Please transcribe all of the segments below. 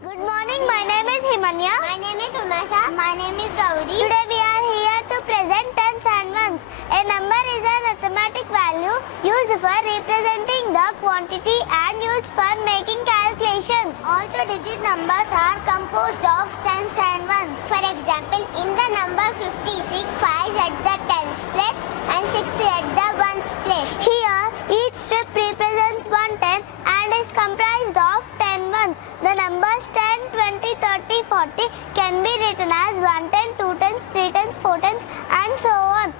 Good morning, my name is Himanya. My name is Umasa. My name is Gauri. Today we are here to present tens and ones. A number is an arithmetic value used for representing the quantity and used for making calculations. All two-digit numbers are composed of tens and ones. For example, in the number 56, 5 at the tens place and 6 at the ones place. Here, each strip represents one ten and is comprised of 10 ones. The numbers 10, 20, 30, 40 can be written as 1 10, 2 tens, 3 tens, 4 tens and so on.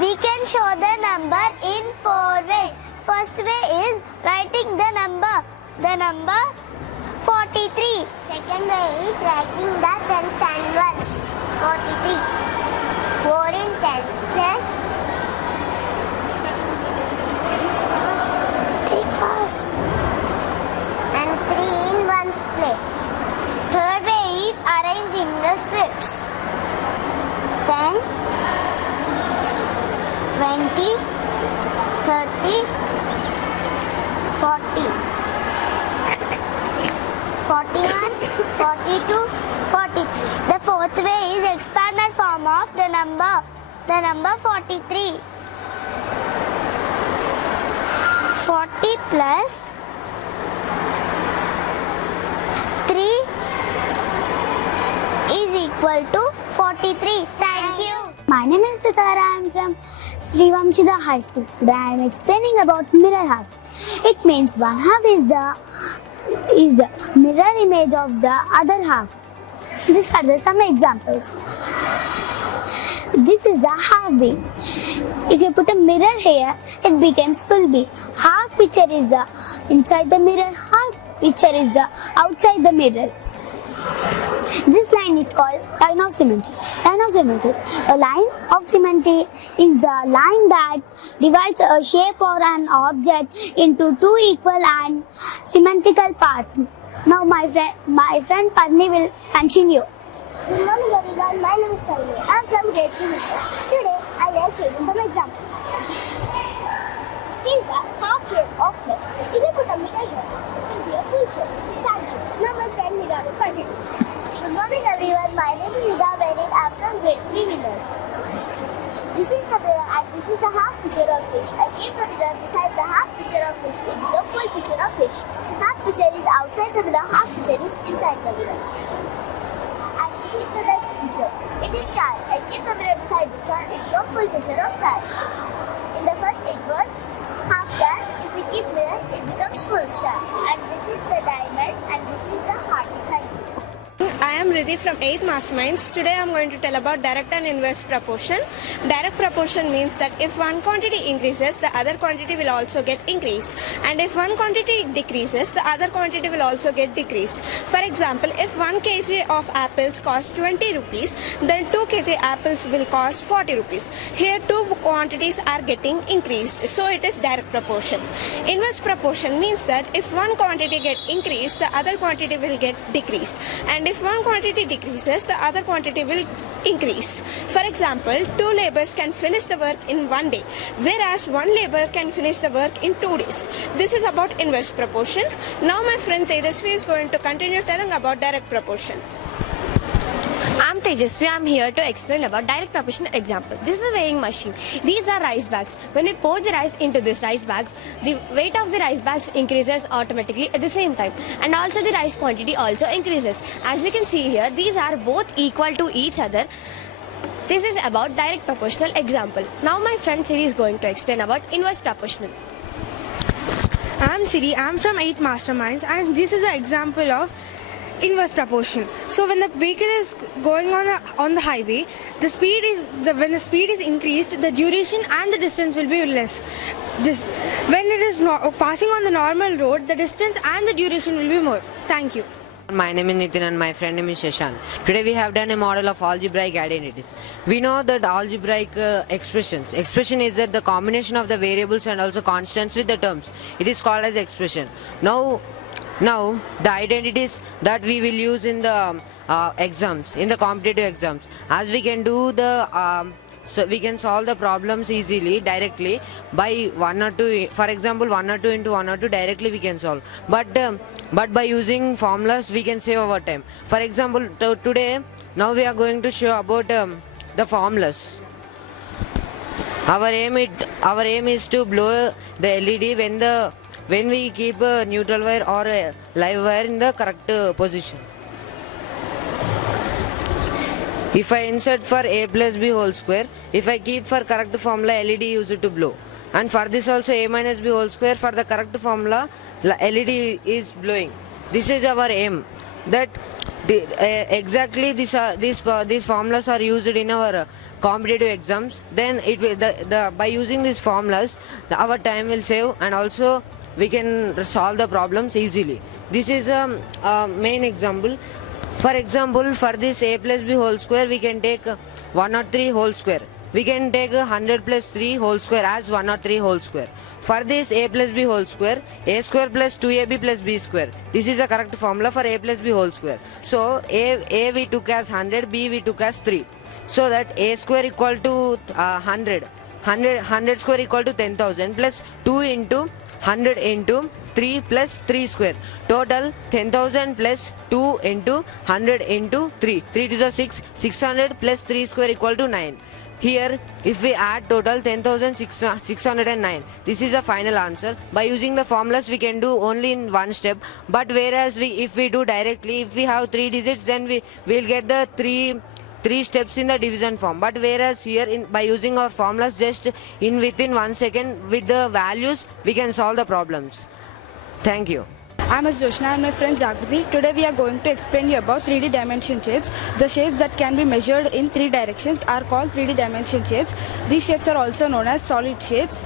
We can show the number in 4 ways. First way is writing the number 43. Second way is writing the tens and ones. 43. 4 in tens place. Take fast. And 3 in ones place. Third way is arranging the strips. 10, 20, 30, 40, 41, 42, 43. The fourth way is expanded form of the number 43. 40 plus 3 is equal to 43. Thank you. My name is Siddhara. I am from Vamshidhar High School. Today I am explaining about mirror halves. It means one half is the mirror image of the other half. These are some examples. This is the half B. If you put a mirror here, it becomes full B. Half picture is the inside the mirror, half picture is the outside the mirror. This line is called line of symmetry. Line of symmetry. A line of symmetry is the line that divides a shape or an object into two equal and symmetrical parts. Now my friend Parni will continue. Good morning everyone, my name is Parni. I am from grade 3. Today I will show you some examples. Here's a half shape of plus. If I put a mirror here, it will be a full shape. Thank you. Now my friend Nida will continue. Good morning everyone. My name is Ida Benin. I am from grade 3 winners. This is the mirror and this is the half picture of fish. I keep the mirror beside the half picture of fish with the full picture of fish. Half picture is outside the mirror, half picture is inside the mirror. And this is the next picture. It is star. I keep the mirror beside the star with the full picture of star. In the first it was half star. If we keep mirror, it becomes full star. And this is the diamond and this is the heart. Thank you. I am Riddhi from 8th Masterminds. Today I am going to tell about direct and inverse proportion. Direct proportion means that if one quantity increases, the other quantity will also get increased. And if one quantity decreases, the other quantity will also get decreased. For example, if 1 kg of apples cost 20 rupees, then 2 kg apples will cost 40 rupees. Here two quantities are getting increased. So it is direct proportion. Inverse proportion means that if one quantity get increased, the other quantity will get decreased. And if one quantity decreases, the other quantity will increase. For example, 2 laborers can finish the work in 1 day, whereas 1 laborer can finish the work in 2 days. This is about inverse proportion. Now my friend Tejasvi is going to continue telling about direct proportion. I'm Tejasvi. I'm here to explain about direct proportion example. This is a weighing machine. These are rice bags. When we pour the rice into these rice bags, the weight of the rice bags increases automatically at the same time, and also the rice quantity also increases. As you can see here, these are both equal to each other. This is about direct proportional example. Now my friend Siri is going to explain about inverse proportional. I'm Siri. I'm from 8th Masterminds, and this is an example of inverse proportion. So when the vehicle is going on the highway, when the speed is increased, the duration and the distance will be less. When it is passing on the normal road, the distance and the duration will be more. Thank you. My name is Nitin and my friend name is Shashank. Today we have done a model of algebraic identities. We know that algebraic expression is that the combination of the variables and also constants with the terms. It is called as expression. Now the identities that we will use in the exams, in the competitive exams, as we can do the So we can solve the problems easily directly by 1 or 2. For example, 1 or 2 into 1 or 2 directly we can solve. But but by using formulas we can save our time. For example, today now we are going to show about the formulas. Our aim is to blow the LED when we keep a neutral wire or a live wire in the correct position. If I insert for a plus b whole square, if I keep for correct formula, LED used to blow. And for this also a minus b whole square, for the correct formula, LED is blowing. This is our aim. That exactly these formulas are used in our competitive exams. Then it will by using these formulas, our time will save, and also we can solve the problems easily. This is a main example. For example, for this a plus b whole square, we can take 103 whole square. We can take 100 plus 3 whole square as 103 whole square. For this a plus b whole square, a square plus 2ab plus b square. This is the correct formula for a plus b whole square. So a we took as 100, b we took as 3. So that a square equal to 100 square equal to 10,000 plus 2 into 100 into 3 plus 3 square. Total 10,000 plus 2 into 100 into 3. 3 to the 6. 600 plus 3 square equal to 9. Here, if we add total 10,609. This is the final answer. By using the formulas, we can do only in one step. But whereas if we do directly, if we have 3 digits, then we will get the three steps in the division form. But whereas here by using our formulas, just within 1 second with the values, we can solve the problems. Thank you. I'm Joshna and my friend Jagriti. Today we are going to explain you about 3D dimension shapes. The shapes that can be measured in 3 directions are called 3D dimension shapes. These shapes are also known as solid shapes.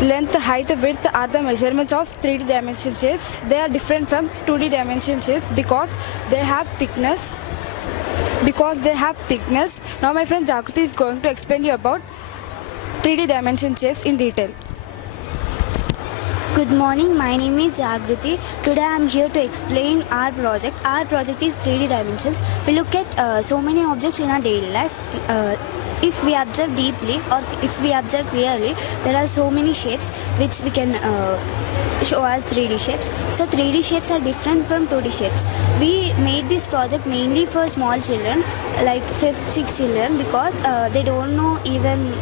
Length, height, width are the measurements of 3D dimension shapes. They are different from 2D dimension shapes because they have thickness. Now my friend Jagriti is going to explain you about 3D dimension shapes in detail. Good morning, my name is Jagriti. Today I am here to explain our project. Our project is 3D dimensions. We look at so many objects in our daily life. If we observe deeply or if we observe clearly, there are so many shapes which we can show as 3D shapes. So 3D shapes are different from 2D shapes. We made this project mainly for small children, like 5th, 6th children, because they don't know even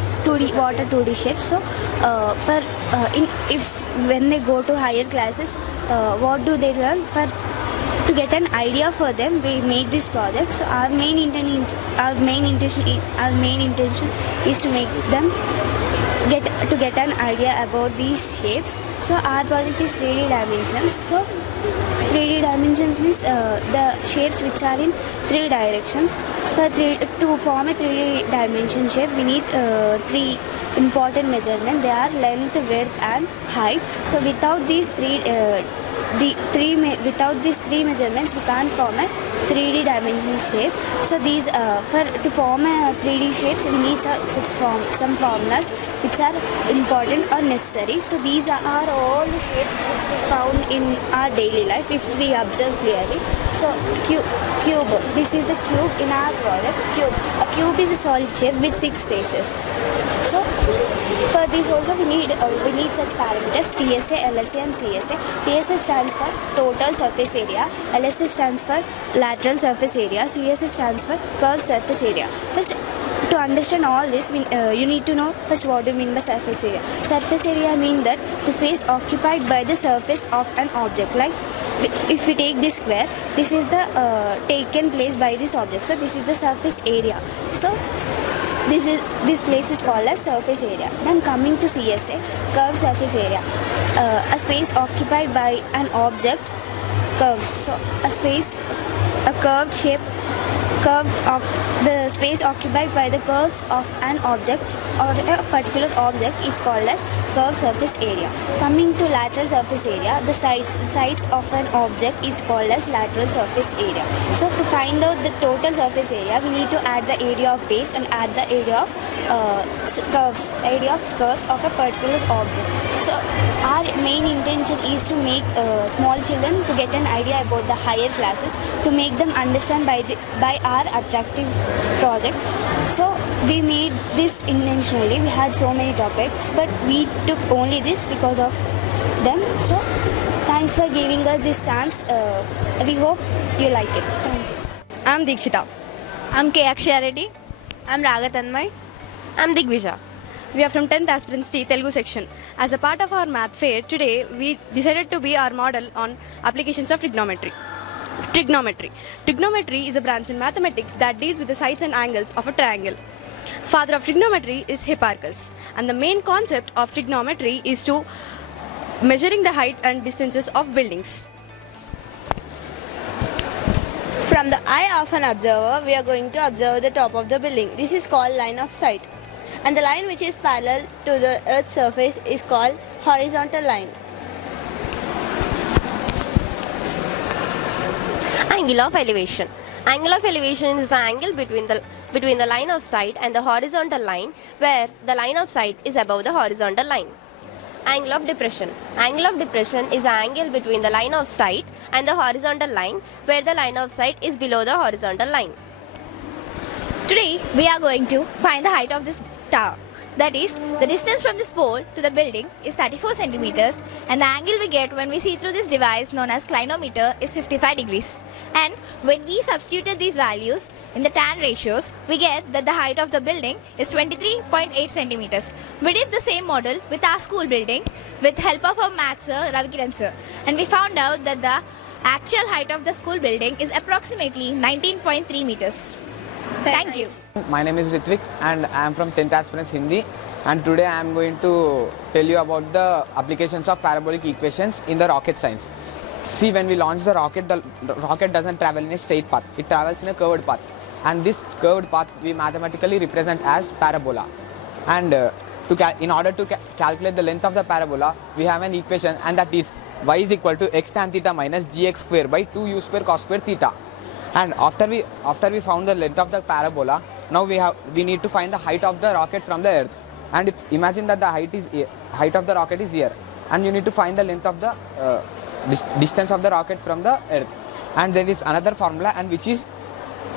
what are 2D shapes. So when they go to higher classes, what do they learn? To get an idea for them, we made this project. So our main intention is to make them get an idea about these shapes. So our project is 3D dimensions. So 3D dimensions means the shapes which are in 3 directions. So to form a 3D dimension shape, we need 3 important measurements. They are length, width, and height. So without these without these 3 measurements, we can't form a 3D dimension shape. So to form a 3D shapes, we need some formulas which are important or necessary. So these are all the shapes which we found in our daily life if we observe clearly. So cube. This is the cube in our project. A cube is a solid shape with 6 faces. So for this also we need such parameters: TSA, LSA, and CSA. TSA stands for total surface area. LSA stands for lateral surface area. CSA stands for curved surface area. First, to understand all this, you need to know first what do you mean by surface area. Surface area means that the space occupied by the surface of an object. Like if we take this square, this is the taken place by this object. So this is the surface area. So this place is called as surface area. Then coming to CSA, curved surface area, a space occupied by an object curves. So the space occupied by the curves of an object or a particular object is called as curved surface area. Coming to lateral surface area, the sides of an object is called as lateral surface area. So to find out the total surface area, we need to add the area of base and add the area of curves of a particular object. So our main intention is to make small children to get an idea about the higher classes, to make them understand by our attractive project. So we made this intentionally. We had so many topics, but we took only this because of them. So Thanks for giving us this chance. We hope you like it. Thank you. I'm Dikshita. I'm K. Akshaya Reddy. I'm Raga Tanmay. I'm Digvisha. We are from 10th Aspirants T Telugu section. As a part of our math fair today, we decided to be our model on applications of trigonometry. Trigonometry is a branch in mathematics that deals with the sides and angles of a triangle. Father of trigonometry is Hipparchus, and the main concept of trigonometry is to measuring the height and distances of buildings. From the eye of an observer, we are going to observe the top of the building. This is called line of sight. And the line which is parallel to the earth's surface is called horizontal line. Angle of elevation. Angle of elevation is the angle between the line of sight and the horizontal line, where the line of sight is above the horizontal line. Angle of depression. Angle of depression is the angle between the line of sight and the horizontal line, where the line of sight is below the horizontal line. Today, we are going to find the height of this tower. That is, the distance from this pole to the building is 34 centimeters, and the angle we get when we see through this device known as clinometer is 55 degrees. And when we substituted these values in the tan ratios, we get that the height of the building is 23.8 centimeters. We did the same model with our school building with help of our maths sir, Ravikiran sir, and we found out that the actual height of the school building is approximately 19.3 meters. Thank you. My name is Ritvik and I am from 10th Aspirants Hindi, and today I am going to tell you about the applications of parabolic equations in the rocket science. See, when we launch the rocket doesn't travel in a straight path, it travels in a curved path, and this curved path we mathematically represent as parabola. And in order to calculate the length of the parabola, we have an equation, and that is y is equal to x tan theta minus gx square by 2u square cos square theta. And after we found the length of the parabola, now we need to find the height of the rocket from the earth. And imagine that the height of the rocket is here, and you need to find the length of the distance of the rocket from the earth. And there is another formula, and which is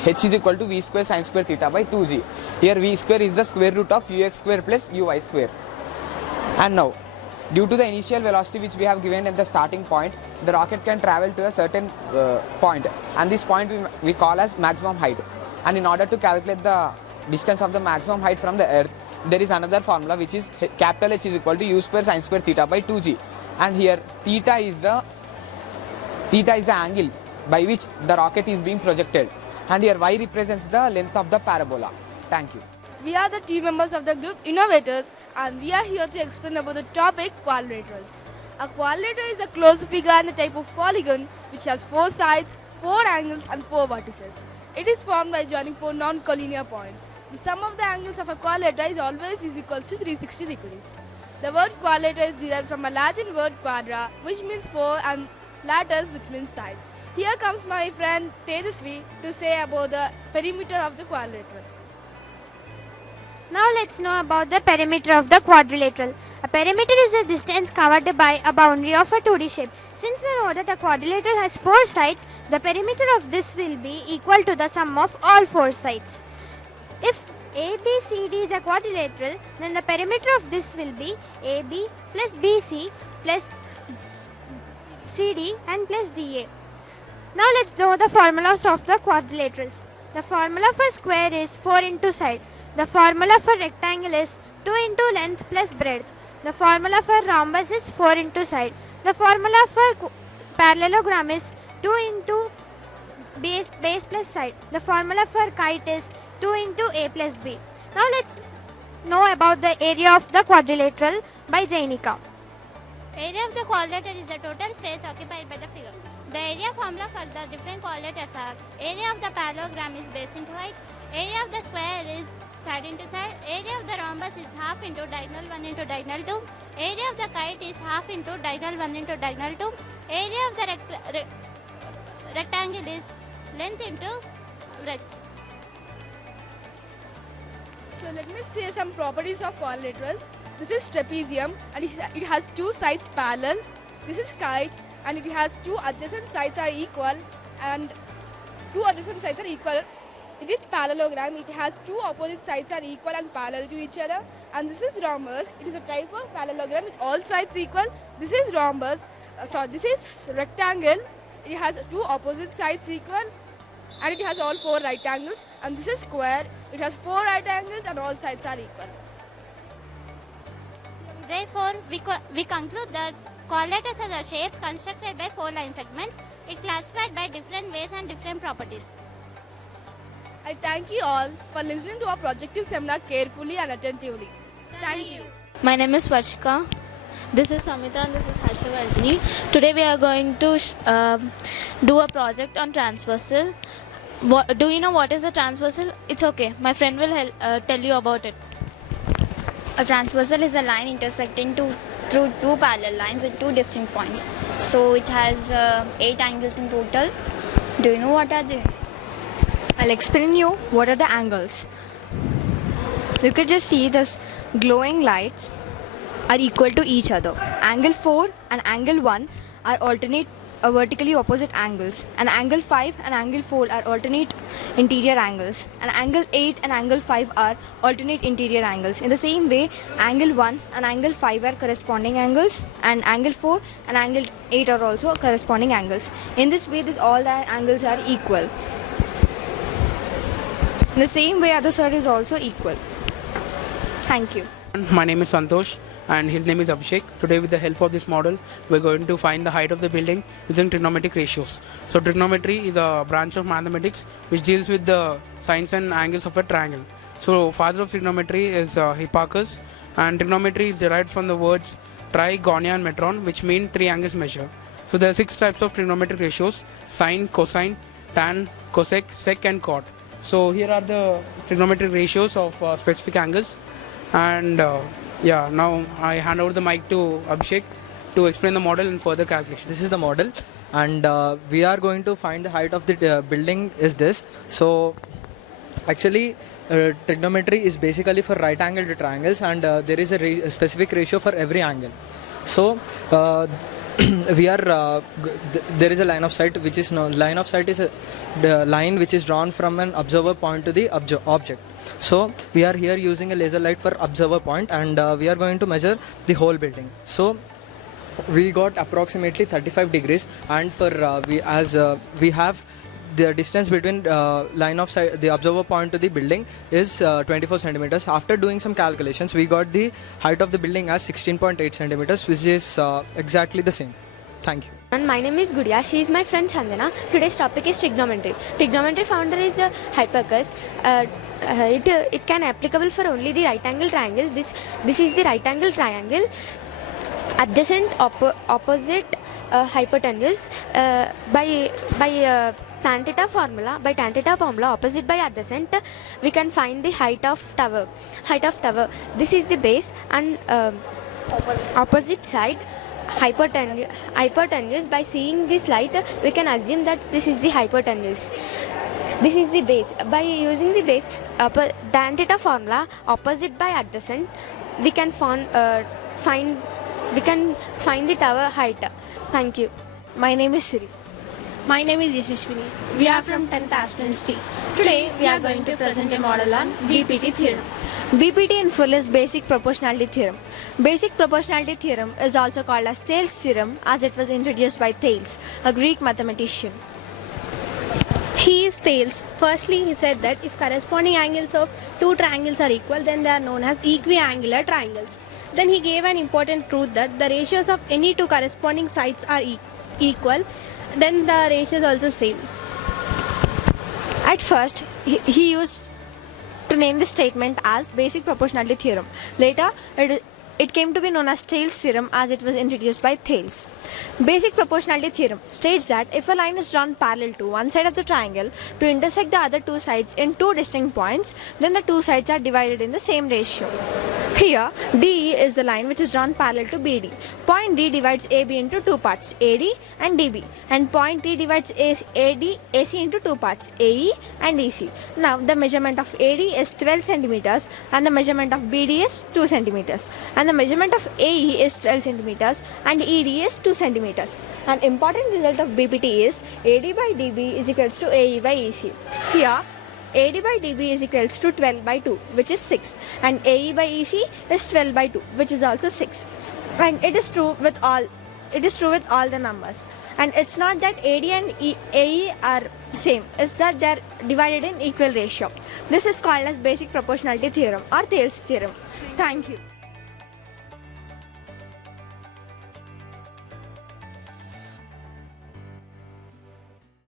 h is equal to v square sin square theta by 2g. Here v square is the square root of ux square plus uy square. And now, due to the initial velocity which we have given at the starting point, the rocket can travel to a certain point, and this point we call as maximum height. And in order to calculate the distance of the maximum height from the earth, there is another formula, which is capital H is equal to u square sin square theta by 2g. And here theta is the angle by which the rocket is being projected, and here y represents the length of the parabola. Thank you. We are the team members of the group Innovators, and we are here to explain about the topic quadrilaterals. A quadrilateral is a closed figure and a type of polygon which has 4 sides, 4 angles and 4 vertices. It is formed by joining 4 non-collinear points. The sum of the angles of a quadrilateral is always equal to 360 degrees. The word quadrilateral is derived from a Latin word quadra, which means 4, and laterals, which means sides. Here comes my friend Tejasvi to say about the perimeter of the quadrilateral. Now let's know about the perimeter of the quadrilateral. A perimeter is a distance covered by a boundary of a 2D shape. Since we know that a quadrilateral has 4 sides, the perimeter of this will be equal to the sum of all 4 sides. If ABCD is a quadrilateral, then the perimeter of this will be AB plus BC plus CD and plus DA. Now let's know the formulas of the quadrilaterals. The formula for square is 4 into side. The formula for rectangle is 2 into length plus breadth. The formula for rhombus is 4 into side. The formula for parallelogram is 2 into base plus side. The formula for kite is 2 into A plus B. Now let's know about the area of the quadrilateral by Jainika. Area of the quadrilateral is the total space occupied by the figure. The area formula for the different quadrilaterals are: area of the parallelogram is base into height, area of the square is side into side, area of the rhombus is half into diagonal 1 into diagonal 2, area of the kite is half into diagonal 1 into diagonal 2, area of the rectangle is length into breadth. So let me say some properties of quadrilaterals. This is trapezium, and it has 2 sides parallel. This is kite, and it has 2 adjacent sides are equal, and 2 adjacent sides are equal. It is parallelogram. It has 2 opposite sides are equal and parallel to each other. And this is rhombus. It is a type of parallelogram with all sides equal. This is rhombus, this is rectangle. It has two opposite sides equal, and it has all four right angles. And this is square. It has four right angles and all sides are equal. Therefore, we conclude that quadrilaterals are the shapes constructed by four line segments. It classified by different ways and different properties. I thank you all for listening to our projective seminar carefully and attentively. Thank you. My name is Varshika. This is Samita and this is Harshavardhini. Today we are going to do a project on transversal. Do you know what is a transversal? It's okay. My friend will tell you about it. A transversal is a line intersecting through two parallel lines at two distinct points. So it has 8 angles in total. Do you know what are they? I'll explain you what are the angles. You could just see this glowing lights are equal to each other. Angle 4 and angle 1 are alternate vertically opposite angles, and angle 5 and angle 4 are alternate interior angles, and angle 8 and angle 5 are alternate interior angles. In the same way, angle 1 and angle 5 are corresponding angles, and angle 4 and angle 8 are also corresponding angles. In this way, all the angles are equal. In the same way, other side is also equal. Thank you. My name is Santosh and his name is Abhishek. Today, with the help of this model, we're going to find the height of the building using trigonometric ratios. So trigonometry is a branch of mathematics which deals with the sines and angles of a triangle. So father of trigonometry is Hipparchus, and trigonometry is derived from the words tri, gonia and metron, which mean 3 angles measure. So there are 6 types of trigonometric ratios: sine, cosine, tan, cosec, sec and cot. So here are the trigonometric ratios of specific angles. And now I hand over the mic to Abhishek to explain the model and further calculations. This is the model, and we are going to find the height of the building is this. So actually trigonometry is basically for right angled triangles, and there is a specific ratio for every angle. So we are there is a line of sight which is known. Line of sight is the line which is drawn from an observer point to the object. So we are here using a laser light for observer point, and we are going to measure the whole building. So we got approximately 35 degrees, and for we have the distance between line of sight, the observer point to the building is 24 centimeters. After doing some calculations, we got the height of the building as 16.8 centimeters, which is exactly the same. Thank you. And my name is Gudia. She is my friend Chandana. Today's topic is trigonometry. Trigonometry founder is Hipparchus. It can applicable for only the right angle triangle. This is the right angle triangle. Adjacent opposite hypotenuse by tan theta formula. By tan theta formula, opposite by adjacent, we can find the height of tower. This is the base, and opposite side hypotenuse. By seeing this light, we can assume that this is the hypotenuse. This is the base. By using the base, tan theta formula, opposite by adjacent, we can find the tower height. Thank you. My name is Siri. My name is Yashashwini. We are from 10th Aspirants T. Today we are going to present a model on BPT theorem. BPT in full is basic proportionality theorem. Basic proportionality theorem is also called as Thales theorem, as it was introduced by Thales, a Greek mathematician. He is Thales. Firstly, he said that if corresponding angles of two triangles are equal, then they are known as equiangular triangles. Then he gave an important truth that the ratios of any two corresponding sides are equal, then the ratio is also same. At first, he used to name this statement as basic proportionality theorem. Later, it came to be known as Thales theorem, as it was introduced by Thales. Basic proportionality theorem states that if a line is drawn parallel to one side of the triangle to intersect the other two sides in two distinct points, then the two sides are divided in the same ratio. Here, DE is the line which is drawn parallel to BD. Point D divides AB into two parts, AD and DB, and point T divides AC into two parts, AE and EC. Now, the measurement of AD is 12 centimeters and the measurement of BD is 2 centimeters. And the measurement of AE is 12 centimeters and ED is 2 centimeters. An important result of BPT is AD by DB is equals to AE by EC. Here, AD by DB is equals to 12 by 2, which is 6, and AE by EC is 12 by 2, which is also 6. And it is true with all it is true with all the numbers. And it's not that AD and AE are same, it's that they are divided in equal ratio. This is called as basic proportionality theorem or Thales theorem. Thank you.